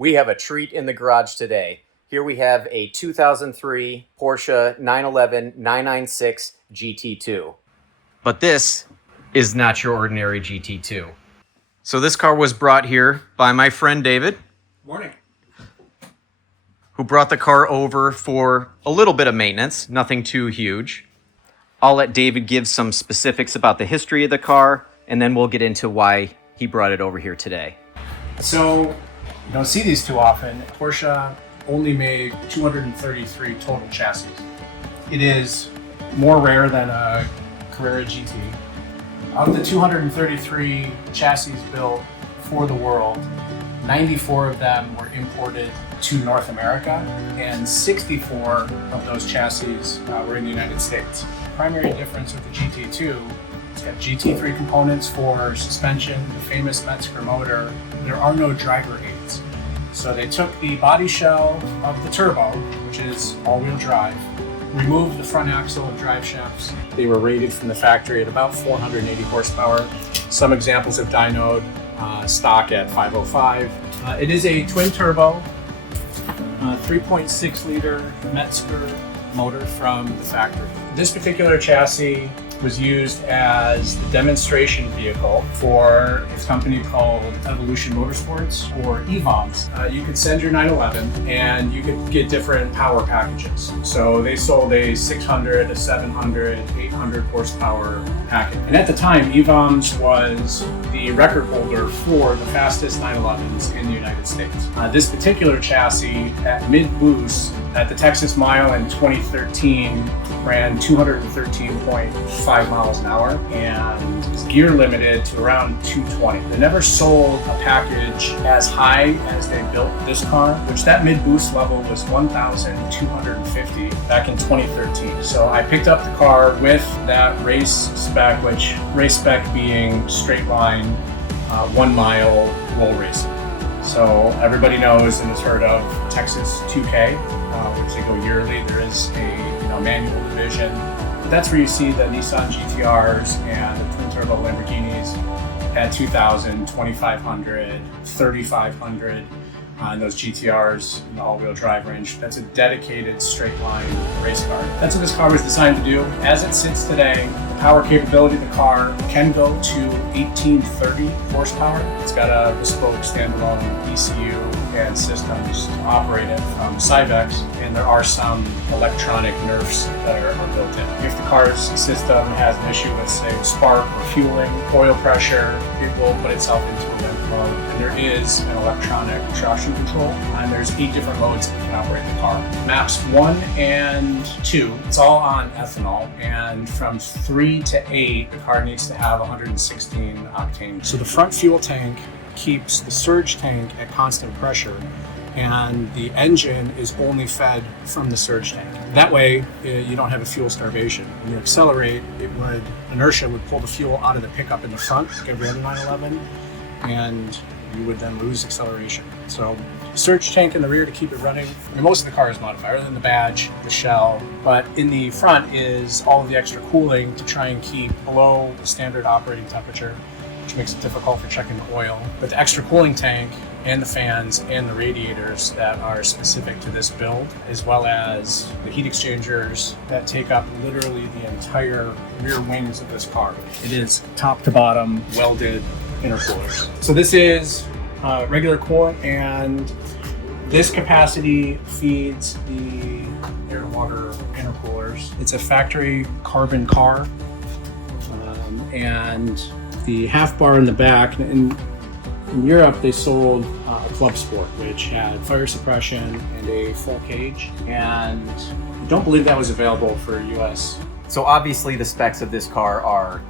We have a treat in the garage today. Here we have a 2003 Porsche 911 996 GT2. But this is not your ordinary GT2. So this car was brought here by my friend David. Morning. Who brought the car over for a little bit of maintenance, nothing too huge. I'll let David give some specifics about the history of the car, and then we'll get into why he brought it over here today. So, you don't see these too often. Porsche only made 233 total chassis. It is more rare than a Carrera GT. Of the 233 chassis built for the world, 94 of them were imported to North America, and 64 of those chassis were in the United States. The primary difference with the GT2, it's got GT3 components for suspension, the famous Metzger motor. There are no driver aids. So they took the body shell of the turbo, which is all-wheel drive, removed the front axle and drive shafts. They were rated from the factory at about 480 horsepower. Some examples of dynoed, stock at 505. It is a twin turbo, 3.6 liter Metzger motor from the factory. This particular chassis was used as the demonstration vehicle for a company called Evolution Motorsports, or EVOMS. You could send your 911 and you could get different power packages. So they sold a 600, a 700, 800 horsepower package. And at the time, EVOMS was the record holder for the fastest 911s in the United States. This particular chassis at mid-boost at the Texas Mile in 2013 ran 213.5 miles an hour and is gear limited to around 220. They never sold a package as high as they built this car, which that mid-boost level was 1,250 back in 2013. So I picked up the car with that race spec, which race spec being straight line, 1 mile roll racing. So everybody knows and has heard of Texas 2K, which they go yearly. There is a manual division. That's where you see the Nissan GTRs and the twin turbo Lamborghinis at 2,000, 2,500, 3,500, and those GTRs in the all-wheel drive range. That's a dedicated straight line race car. That's what this car was designed to do. As it sits today, the power capability of the car can go to 1,830 horsepower. It's got a bespoke standalone ECU and systems to operate it from Cybex, and there are some electronic nerfs that are built in. If the car's system has an issue with, say, spark or fueling, oil pressure, it will put itself into a vent mode. And there is an electronic traction control, and there's 8 different modes that you can operate the car. Maps 1 and 2, it's all on ethanol, and from 3 to 8, the car needs to have 116 octane. So the front fuel tank keeps the surge tank at constant pressure, and the engine is only fed from the surge tank. That way, you don't have a fuel starvation. When you accelerate, inertia would pull the fuel out of the pickup in the front, like every other 911, and you would then lose acceleration. So surge tank in the rear to keep it running. I mean, most of the car is modified, other than the badge, the shell, but in the front is all of the extra cooling to try and keep below the standard operating temperature, which makes it difficult for checking the oil. But the extra cooling tank and the fans and the radiators that are specific to this build, as well as the heat exchangers that take up literally the entire rear wings of this car. It is top to bottom welded intercoolers. So this is regular coolant, and this capacity feeds the air to water intercoolers. It's a factory carbon car, and the half bar in the back. In Europe, they sold a Club Sport, which had fire suppression and a full cage, and I don't believe that was available for US. So obviously the specs of this car are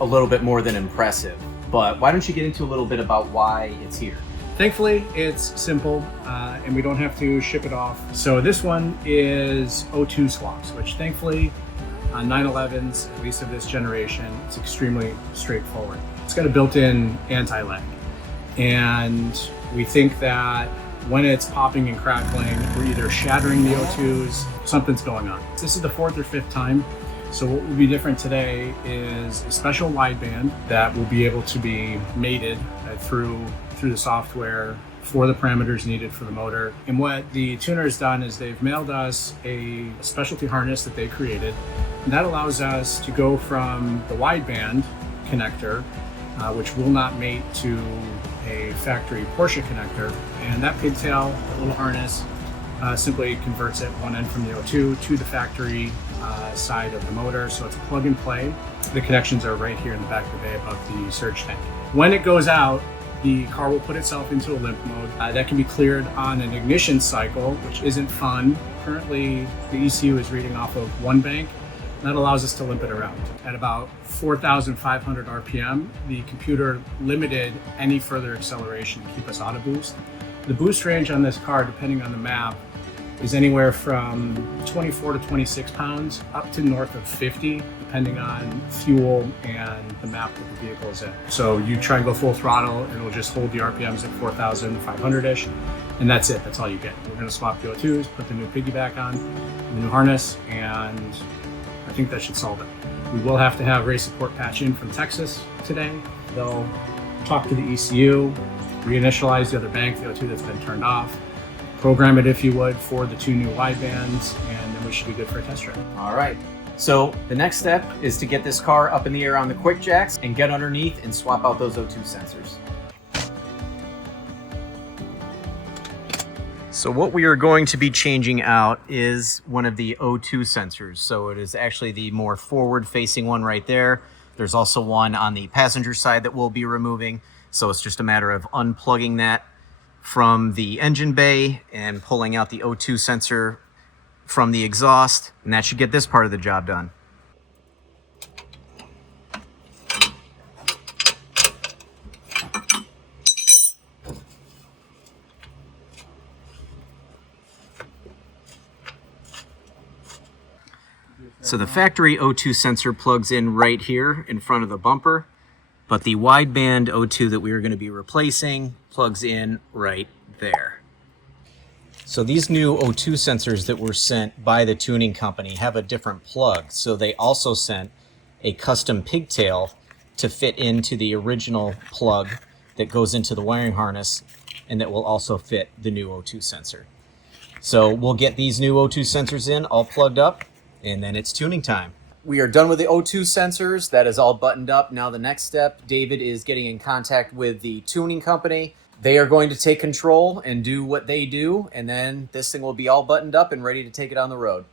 a little bit more than impressive, but why don't you get into a little bit about why it's here? Thankfully, it's simple, and we don't have to ship it off. So this one is O2 swaps, which thankfully on 911s, at least of this generation, it's extremely straightforward. It's got a built-in anti-lag, and we think that when it's popping and crackling, we're either shattering the O2s, something's going on. This is the 4th or 5th time. So what will be different today is a special wideband that will be able to be mated through the software for the parameters needed for the motor. And what the tuner has done is they've mailed us a specialty harness that they created. And that allows us to go from the wideband connector, which will not mate to a factory Porsche connector. And that pigtail, the little harness, simply converts it one end from the O2 to the factory side of the motor. So it's plug and play. The connections are right here in the back of the bay above the surge tank. When it goes out, the car will put itself into a limp mode. That can be cleared on an ignition cycle, which isn't fun. Currently, the ECU is reading off of one bank. That allows us to limp it around. At about 4,500 RPM, the computer limited any further acceleration to keep us auto boost. The boost range on this car, depending on the map, is anywhere from 24 to 26 pounds up to north of 50, depending on fuel and the map that the vehicle is in. So you try and go full throttle, and it'll just hold the RPMs at 4,500-ish, and that's it. That's all you get. We're gonna swap the O2s, put the new piggyback on, the new harness, and I think that should solve it. We will have to have race support patch in from Texas today. They'll talk to the ECU, re-initialize the other bank, the O2 that's been turned off, program it, if you would, for the two new wide bands, and then we should be good for a test drive. All right. So the next step is to get this car up in the air on the quick jacks and get underneath and swap out those O2 sensors. So what we are going to be changing out is one of the O2 sensors. So it is actually the more forward-facing one right there. There's also one on the passenger side that we'll be removing. So it's just a matter of unplugging that from the engine bay and pulling out the O2 sensor from the exhaust, and that should get this part of the job done. So the factory O2 sensor plugs in right here in front of the bumper, but the wideband O2 that we are going to be replacing plugs in right there. So these new O2 sensors that were sent by the tuning company have a different plug. So they also sent a custom pigtail to fit into the original plug that goes into the wiring harness, and that will also fit the new O2 sensor. So we'll get these new O2 sensors in, all plugged up, and then it's tuning time. We are done with the O2 sensors. That is all buttoned up. Now the next step, David is getting in contact with the tuning company. They are going to take control and do what they do, and then this thing will be all buttoned up and ready to take it on the road.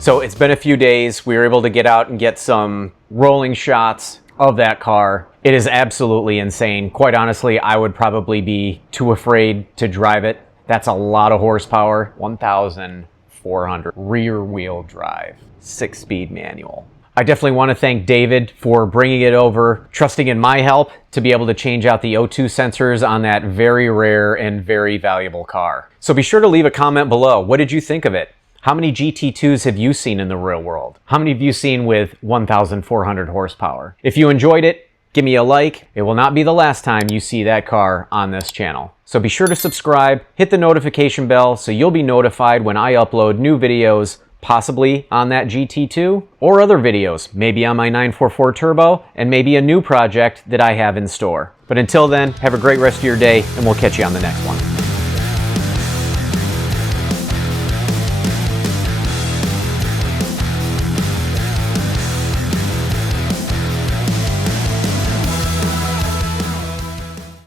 So it's been a few days. We were able to get out and get some rolling shots of that car. It is absolutely insane. Quite honestly, I would probably be too afraid to drive it. That's a lot of horsepower. 1,400 rear wheel drive, 6-speed manual. I definitely want to thank David for bringing it over, trusting in my help to be able to change out the O2 sensors on that very rare and very valuable car. So be sure to leave a comment below. What did you think of it? How many GT2s have you seen in the real world? How many have you seen with 1,400 horsepower? If you enjoyed it, give me a like. It will not be the last time you see that car on this channel. So be sure to subscribe, hit the notification bell so you'll be notified when I upload new videos, possibly on that GT2 or other videos, maybe on my 944 Turbo and maybe a new project that I have in store. But until then, have a great rest of your day and we'll catch you on the next one.